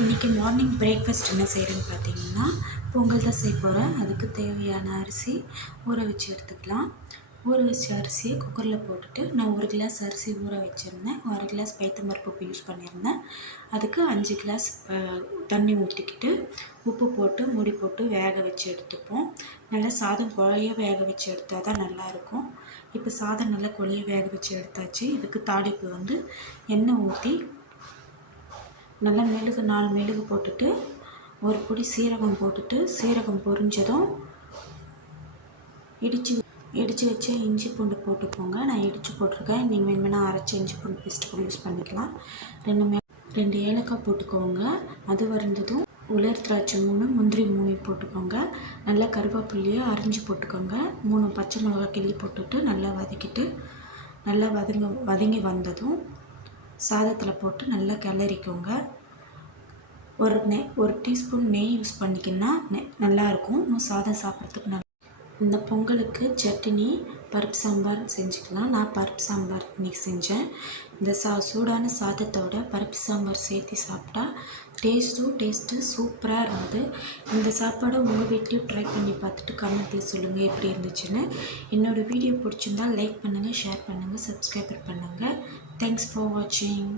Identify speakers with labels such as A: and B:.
A: இன்றைக்கி morning breakfast என்ன செய்கிறேன்னு பார்த்தீங்கன்னா பொங்கல் தான் செய்ய போகிறேன் அதுக்கு தேவையான அரிசி ஊற வச்சு எடுத்துக்கலாம். ஊற வச்ச அரிசியை குக்கரில் போட்டுட்டு நான் ஒரு கிளாஸ் அரிசி ஊற வச்சுருந்தேன். ஒரு கிளாஸ் பைத்தம்பருப்பு யூஸ் பண்ணியிருந்தேன். அதுக்கு அஞ்சு கிளாஸ் தண்ணி ஊற்றிக்கிட்டு உப்பு போட்டு மூடி போட்டு வேக வச்சு எடுத்துப்போம். நல்லா சாதம் குழைய வேக வச்சு எடுத்தால் தான் நல்லாயிருக்கும். இப்போ சாதம் நல்லா குழைய வேக வச்சு எடுத்தாச்சு. இதுக்கு தாளிப்பு வந்து எண்ணெய் ஊற்றி நல்லா மெழுகு நாலு மெழுகு போட்டுட்டு ஒரு பொடி சீரகம் போட்டுட்டு சீரகம் பொரிஞ்சதும் இடித்து இடித்து வச்சு இஞ்சி பூண்டு போட்டுக்கோங்க. நான் இடித்து போட்டிருக்கேன். நீங்கள் வேணுமென்னா அரைச்சி இஞ்சி பூண்டு பேஸ்ட் கூட யூஸ் பண்ணிக்கலாம். ரெண்டு மே ரெண்டு ஏலக்காய் போட்டுக்கோங்க. அது வந்ததும் உலர் திராட்சை மூணு முந்திரி மூணு போட்டுக்கோங்க. நல்லா கருவேப்பிலையை அரிஞ்சு போட்டுக்கோங்க. மூணு பச்சை மிளகாய் கிள்ளி போட்டுட்டு நல்லா வதக்கிட்டு நல்லா வதங்க வதங்கி வந்ததும் சாதத்தில் போட்டு நல்லா கிளறிக்கோங்க. ஒரு நெய் ஒரு டீஸ்பூன் நெய் யூஸ் பண்ணிக்கின்னா நெ நல்லாயிருக்கும். இன்னும் சாதம் சாப்பிட்றதுக்கு நல்லா இந்த பொங்கலுக்கு சட்னி பருப்பு சாம்பார் செஞ்சுக்கலாம். நான் பருப்பு சாம்பார் இன்றைக்கி செஞ்சேன். இந்த சா சூடான சாதத்தோட பருப்பு சாம்பார் சேர்த்து சாப்பிட்டா டேஸ்ட்டும் டேஸ்ட்டு சூப்பராக இருந்தது. இந்த சாப்பாடை உங்கள் வீட்லேயும் ட்ரை பண்ணி பார்த்துட்டு கமெண்ட்டில் சொல்லுங்கள் எப்படி இருந்துச்சுன்னு. என்னோடய வீடியோ பிடிச்சிருந்தா லைக் பண்ணுங்கள் ஷேர் பண்ணுங்கள் சப்ஸ்கிரைபர் பண்ணுங்கள் தேங்க்ஸ் ஃபார் வாட்சிங்